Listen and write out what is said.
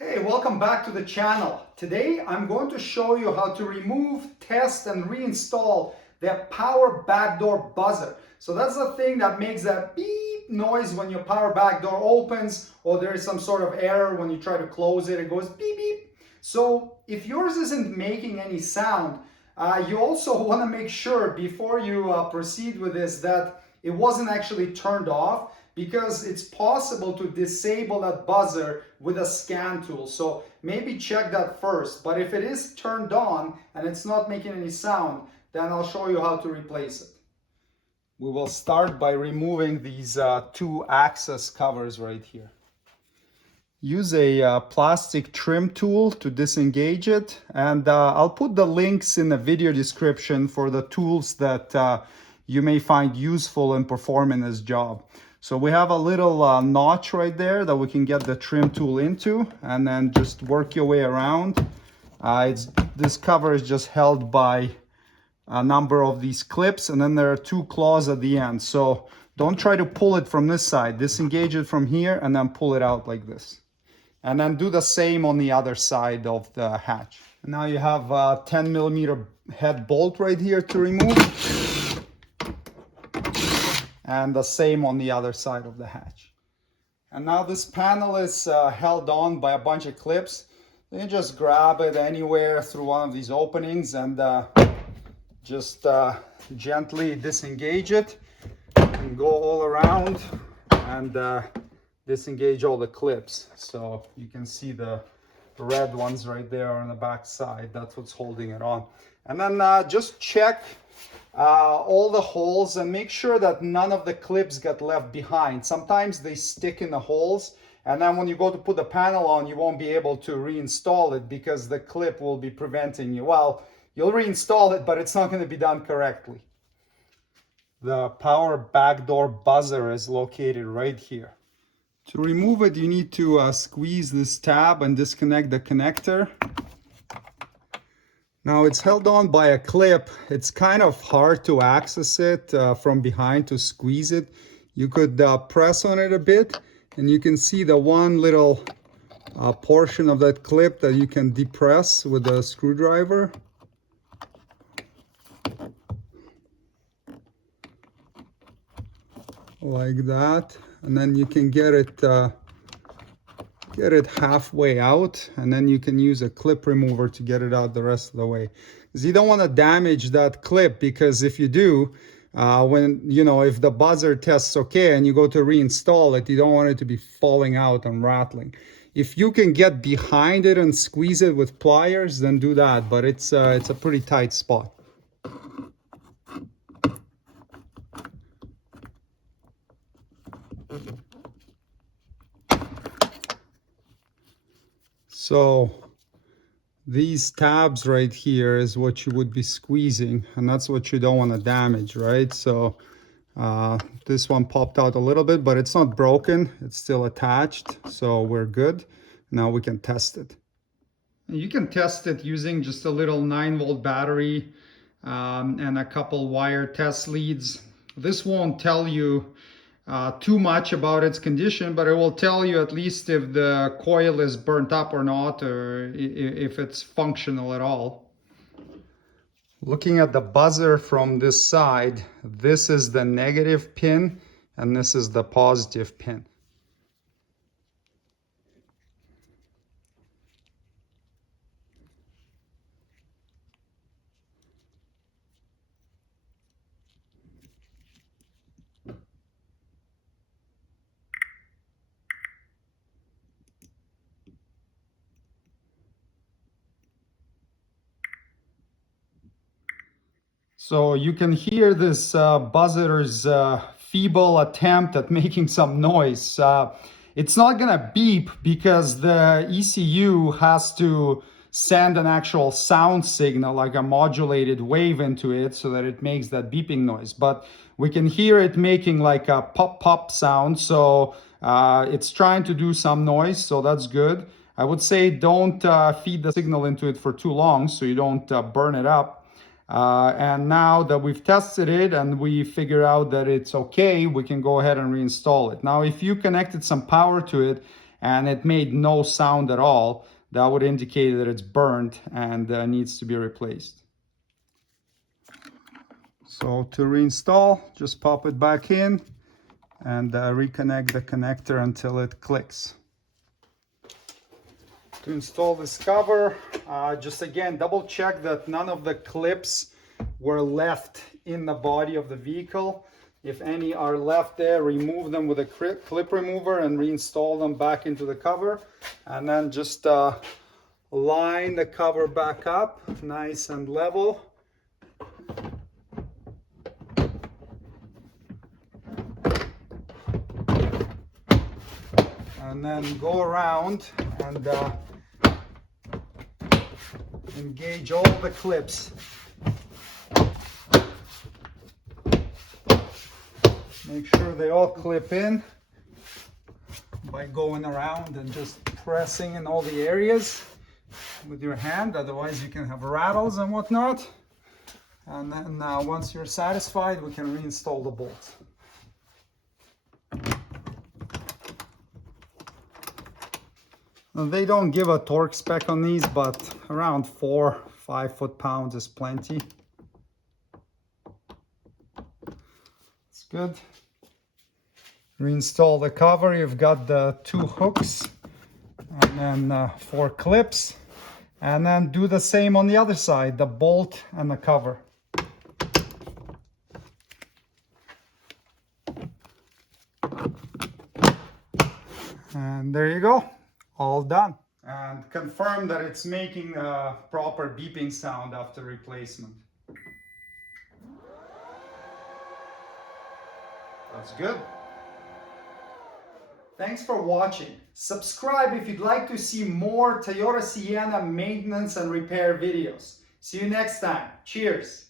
Hey, welcome back to the channel. Today I'm going to show you how to remove, test, and reinstall the power backdoor buzzer. So that's the thing that makes that beep noise when your power backdoor opens or there is some sort of error when you try to close it. It goes beep beep. So if yours isn't making any sound, you also want to make sure before you proceed with this that it wasn't actually turned off, because it's possible to disable that buzzer with a scan tool. So maybe check that first. But if it is turned on and it's not making any sound, then I'll show you how to replace it. We will start by removing these two access covers right here. Use a plastic trim tool to disengage it, and I'll put the links in the video description for the tools that you may find useful in performing this job. So we have a little notch right there that we can get the trim tool into, and then just work your way around. This cover is just held by a number of these clips, and then there are two claws at the end. So don't try to pull it from this side. Disengage it from here and then pull it out like this. And then do the same on the other side of the hatch. Now you have a 10 millimeter head bolt right here to remove. And the same on the other side of the hatch. And now this panel is held on by a bunch of clips. You just grab it anywhere through one of these openings and just gently disengage it and go all around and disengage all the clips. So you can see the red ones right there on the back side. That's what's holding it on. And then just check all the holes and make sure that none of the clips got left behind. Sometimes they stick in the holes, and then when you go to put the panel on, you won't be able to reinstall it because the clip will be preventing you. Well, you'll reinstall it, but it's not going to be done correctly. The power backdoor buzzer is located right here. To remove it, you need to squeeze this tab and disconnect the connector. Now it's held on by a clip. It's kind of hard to access it from behind to squeeze it. You could press on it a bit and you can see the one little portion of that clip that you can depress with a screwdriver. Like that. And then you can get it halfway out, and then you can use a clip remover to get it out the rest of the way, because you don't want to damage that clip, because if you do, if the buzzer tests okay and you go to reinstall it, you don't want it to be falling out and rattling. If you can get behind it and squeeze it with pliers, then do that, but it's a pretty tight spot. So these tabs right here is what you would be squeezing, and that's what you don't want to damage, right? So this one popped out a little bit, but it's not broken. It's still attached, so we're good. Now we can test it. You can test it using just a little 9-volt battery and a couple wire test leads. This won't tell you too much about its condition, but it will tell you at least if the coil is burnt up or not, or if it's functional at all. Looking at the buzzer from this side, this is the negative pin and this is the positive pin. So you can hear this buzzer's feeble attempt at making some noise. It's not gonna beep because the ECU has to send an actual sound signal, like a modulated wave into it, so that it makes that beeping noise. But we can hear it making like a pop pop sound, so it's trying to do some noise, so that's good. I would say don't feed the signal into it for too long so you don't burn it up. And now that we've tested it and we figure out that it's okay, we can go ahead and reinstall it. Now, if you connected some power to it and it made no sound at all, that would indicate that it's burnt and needs to be replaced. So to reinstall, just pop it back in and reconnect the connector until it clicks. To install this cover, just again double check that none of the clips were left in the body of the vehicle. If any are left there, remove them with a clip remover and reinstall them back into the cover, and then just line the cover back up nice and level. And then go around and engage all the clips. Make sure they all clip in by going around and just pressing in all the areas with your hand, otherwise you can have rattles and whatnot. And then once you're satisfied, we can reinstall the bolt. They don't give a torque spec on these, but around 4-5 foot-pounds is plenty. It's good. Reinstall the cover. You've got the 2 hooks and then 4 clips. And then do the same on the other side, the bolt and the cover. And there you go. All done. And confirm that it's making a proper beeping sound after replacement. That's good. Thanks for watching. Subscribe if you'd like to see more Toyota Sienna maintenance and repair videos. See you next time. Cheers.